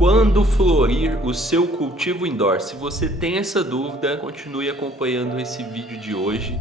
Quando florir o seu cultivo indoor? Se você tem essa dúvida, continue acompanhando esse vídeo de hoje.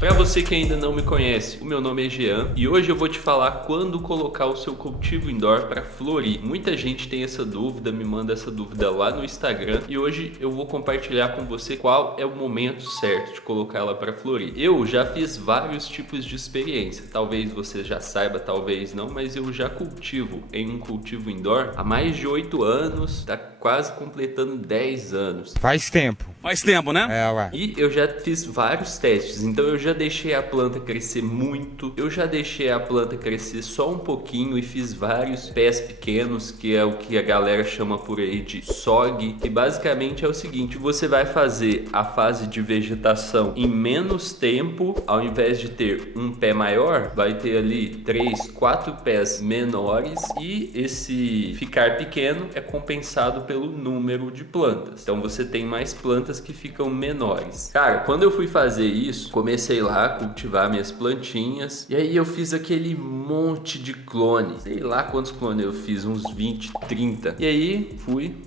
Para você que ainda não me conhece, o meu nome é Jean e hoje eu vou te falar quando colocar o seu cultivo indoor para florir. Muita gente tem essa dúvida, me manda essa dúvida lá no Instagram e hoje eu vou compartilhar com você qual é o momento certo de colocar ela para florir. Eu já fiz vários tipos de experiência, talvez você já saiba, talvez não, mas eu já cultivo em um cultivo indoor há mais de 8 anos, tá quase completando 10 anos. Faz tempo. Faz tempo, né? Ué. E eu já fiz vários testes, então eu já deixei a planta crescer muito, eu já deixei a planta crescer só um pouquinho e fiz vários pés pequenos, que é o que a galera chama por aí de SOG, e basicamente é o seguinte, você vai fazer a fase de vegetação em menos tempo, ao invés de ter um pé maior, vai ter ali 3, 4 pés menores e esse ficar pequeno é compensado pelo número de plantas, então você tem mais plantas que ficam menores. Cara, quando eu fui fazer isso, comecei lá a cultivar minhas plantinhas e aí eu fiz aquele monte de clone, sei lá quantos clones eu fiz, uns 20, 30. E aí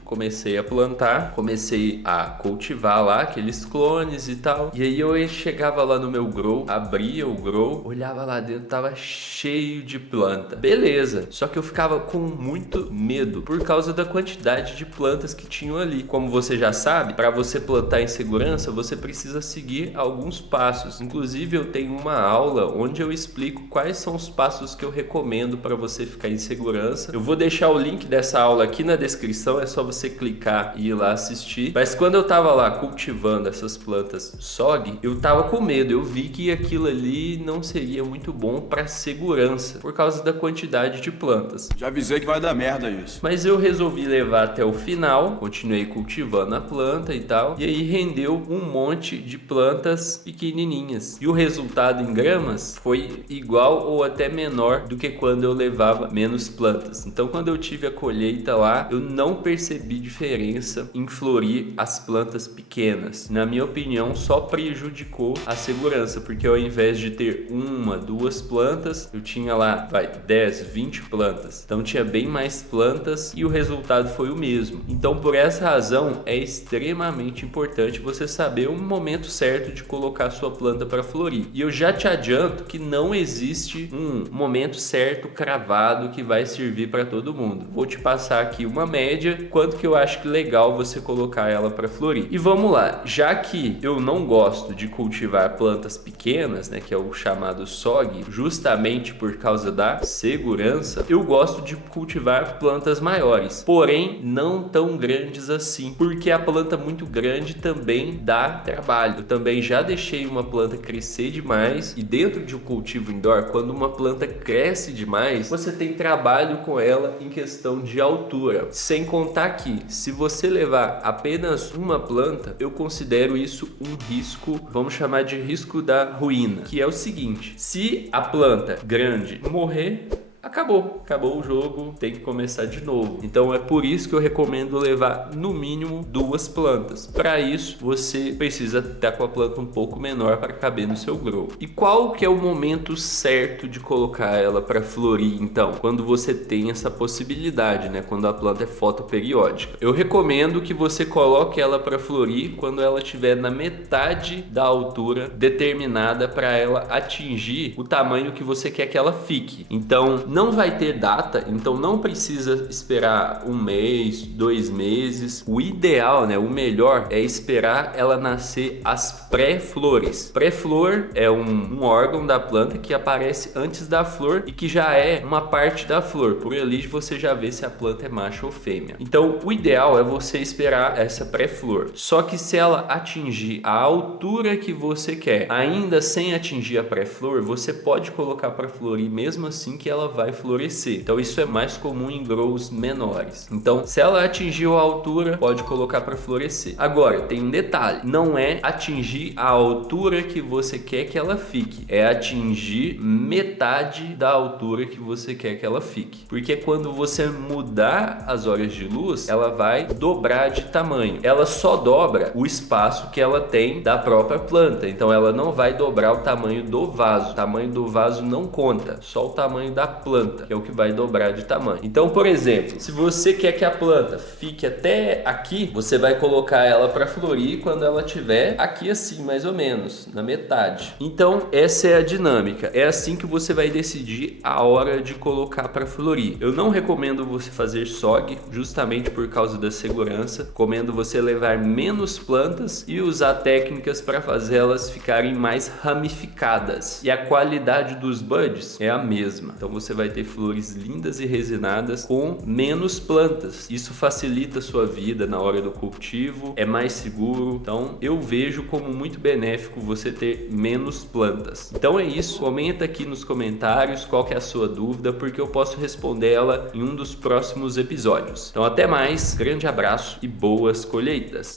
comecei a plantar, comecei a cultivar lá aqueles clones e tal. E aí eu chegava lá no meu grow, abria o grow, olhava lá dentro, tava cheio de planta. Beleza, só que eu ficava com muito medo por causa da quantidade de plantas que tinham ali. Como você já sabe, para você plantar em segurança, você precisa seguir alguns passos. Inclusive, eu tenho uma aula onde eu explico quais são os passos que eu recomendo para você ficar em segurança. Eu vou deixar o link dessa aula aqui na descrição, é só você clicar e ir lá assistir. Mas quando eu tava lá cultivando essas plantas SOG, eu tava com medo. Eu vi que aquilo ali não seria muito bom para segurança, por causa da quantidade de plantas. Já avisei que vai dar merda isso. Mas eu resolvi levar até o final, continuei cultivando a planta e tal, e aí rendeu um monte de plantas pequenininhas. E o resultado em gramas foi igual ou até menor do que quando eu levava menos plantas. Então, quando eu tive a colheita lá, eu não percebi diferença em florir as plantas pequenas. Na minha opinião, só prejudicou a segurança, porque ao invés de ter uma, duas plantas, eu tinha lá, 10, 20 plantas. Então, tinha bem mais plantas e o resultado foi o mesmo. Então, por essa razão, é extremamente importante você saber o momento certo de colocar a sua planta para florir. E eu já te adianto que não existe um momento certo cravado que vai servir para todo mundo. Vou te passar aqui uma média, quanto que eu acho que legal você colocar ela para florir. E vamos lá, já que eu não gosto de cultivar plantas pequenas, né, que é o chamado SOG, justamente por causa da segurança, eu gosto de cultivar plantas maiores, porém não tão grandes assim, porque a planta muito grande também dá trabalho. Eu também já deixei uma planta crescer demais e dentro de um cultivo indoor, quando uma planta cresce demais, você tem trabalho com ela em questão de altura. Sem contar que se você levar apenas uma planta, eu considero isso um risco, vamos chamar de risco da ruína, que é o seguinte: se a planta grande morrer, acabou o jogo, tem que começar de novo. Então é por isso que eu recomendo levar no mínimo 2 plantas. Para isso você precisa estar com a planta um pouco menor para caber no seu grow. E qual que é o momento certo de colocar ela para florir então? Quando você tem essa possibilidade, né? Quando a planta é fotoperiódica. Eu recomendo que você coloque ela para florir quando ela estiver na metade da altura determinada para ela atingir o tamanho que você quer que ela fique. Então não vai ter data, então não precisa esperar um mês, 2 meses. O ideal, né, o melhor é esperar ela nascer as pré-flores. Pré-flor é um órgão da planta que aparece antes da flor e que já é uma parte da flor. Por ali você já vê se a planta é macho ou fêmea. Então o ideal é você esperar essa pré-flor. Só que se ela atingir a altura que você quer, ainda sem atingir a pré-flor, você pode colocar para florir mesmo assim, que ela vai florescer. Então isso é mais comum em grows menores. Então, se ela atingiu a altura, pode colocar para florescer. Agora, tem um detalhe, não é atingir a altura que você quer que ela fique, é atingir metade da altura que você quer que ela fique. Porque quando você mudar as horas de luz, ela vai dobrar de tamanho. Ela só dobra o espaço que ela tem da própria planta. Então ela não vai dobrar o tamanho do vaso. O tamanho do vaso não conta, só o tamanho da planta, que é o que vai dobrar de tamanho. Então, por exemplo, se você quer que a planta fique até aqui, você vai colocar ela para florir quando ela estiver aqui assim, mais ou menos, na metade. Então, essa é a dinâmica. É assim que você vai decidir a hora de colocar para florir. Eu não recomendo você fazer SOG, justamente por causa da segurança. Recomendo você levar menos plantas e usar técnicas para fazê-las ficarem mais ramificadas. E a qualidade dos buds é a mesma. Então você vai ter flores lindas e resinadas com menos plantas. Isso facilita a sua vida na hora do cultivo, é mais seguro. Então eu vejo como muito benéfico você ter menos plantas. Então é isso. Comenta aqui nos comentários qual que é a sua dúvida, porque eu posso responder ela em um dos próximos episódios. Então até mais, grande abraço e boas colheitas!